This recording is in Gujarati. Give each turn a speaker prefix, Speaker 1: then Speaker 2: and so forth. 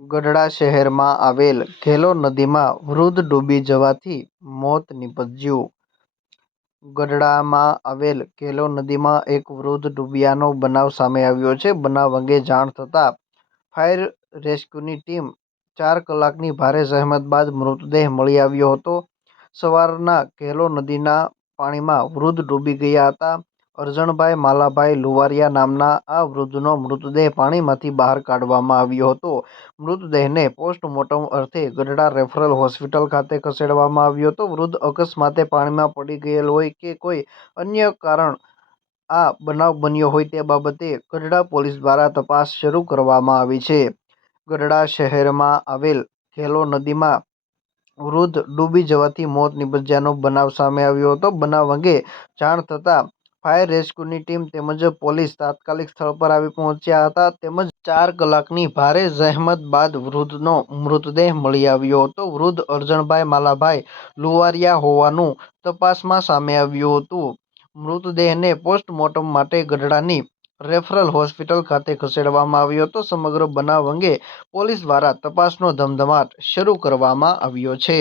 Speaker 1: ગઢડા શહેરમાં આવેલ ઘેલો નદીમાં વૃદ્ધ ડૂબી જવાથી મોત નિપજ્યું. ગઢડામાં આવેલ ઘેલો નદીમાં એક વૃદ્ધ ડૂબ્યાનો બનાવ સામે આવ્યો છે. બનાવ અંગે જાણ થતાં ફાયર રેસ્ક્યુની ટીમ ચાર કલાકની ભારે જહેમત બાદ મૃતદેહ મળી આવ્યો હતો. સવારના ઘેલો નદીના પાણીમાં વૃદ્ધ ડૂબી ગયા હતા. અરજણભાઈ માલાભાઈ લુવારિયા નામના આ વૃદ્ધનો મૃતદેહ પાણીમાંથી બહાર કાઢવામાં આવ્યો હતો. મૃતદેહને પોસ્ટમોર્ટમ અર્થે ગઢડા રેફરલ હોસ્પિટલ ખાતે ખસેડવામાં આવ્યો હતો. વૃદ્ધ અકસ્માતે પાણીમાં પડી ગયેલ હોય કે કોઈ અન્ય કારણ આ બનાવ બન્યો હોય તે બાબતે ગઢડા પોલીસ દ્વારા તપાસ શરૂ કરવામાં આવી છે. ગઢડા શહેરમાં આવેલ ખેલો નદીમાં વૃદ્ધ ડૂબી જવાથી મોત નિપજ્યાનો બનાવ સામે આવ્યો હતો. બનાવ અંગે જાણ થતાં ફાયર રેસ્ક્યુની ટીમ તેમજ પોલીસ તાત્કાલિક સ્થળ પર આવી પહોંચ્યા હતા તેમજ ચાર કલાકની ભારે જહેમત બાદ વૃદ્ધનો મૃતદેહ મળી આવ્યો હતો. વૃદ્ધ અરજણભાઈ માલાભાઈ લુવારિયા હોવાનું તપાસમાં સામે આવ્યું હતું. મૃતદેહને પોસ્ટમોર્ટમ માટે ગઢડાની રેફરલ હોસ્પિટલ ખાતે ખસેડવામાં આવ્યો હતો. સમગ્ર બનાવ અંગે પોલીસ દ્વારા તપાસનો ધમધમાટ શરૂ કરવામાં આવ્યો છે.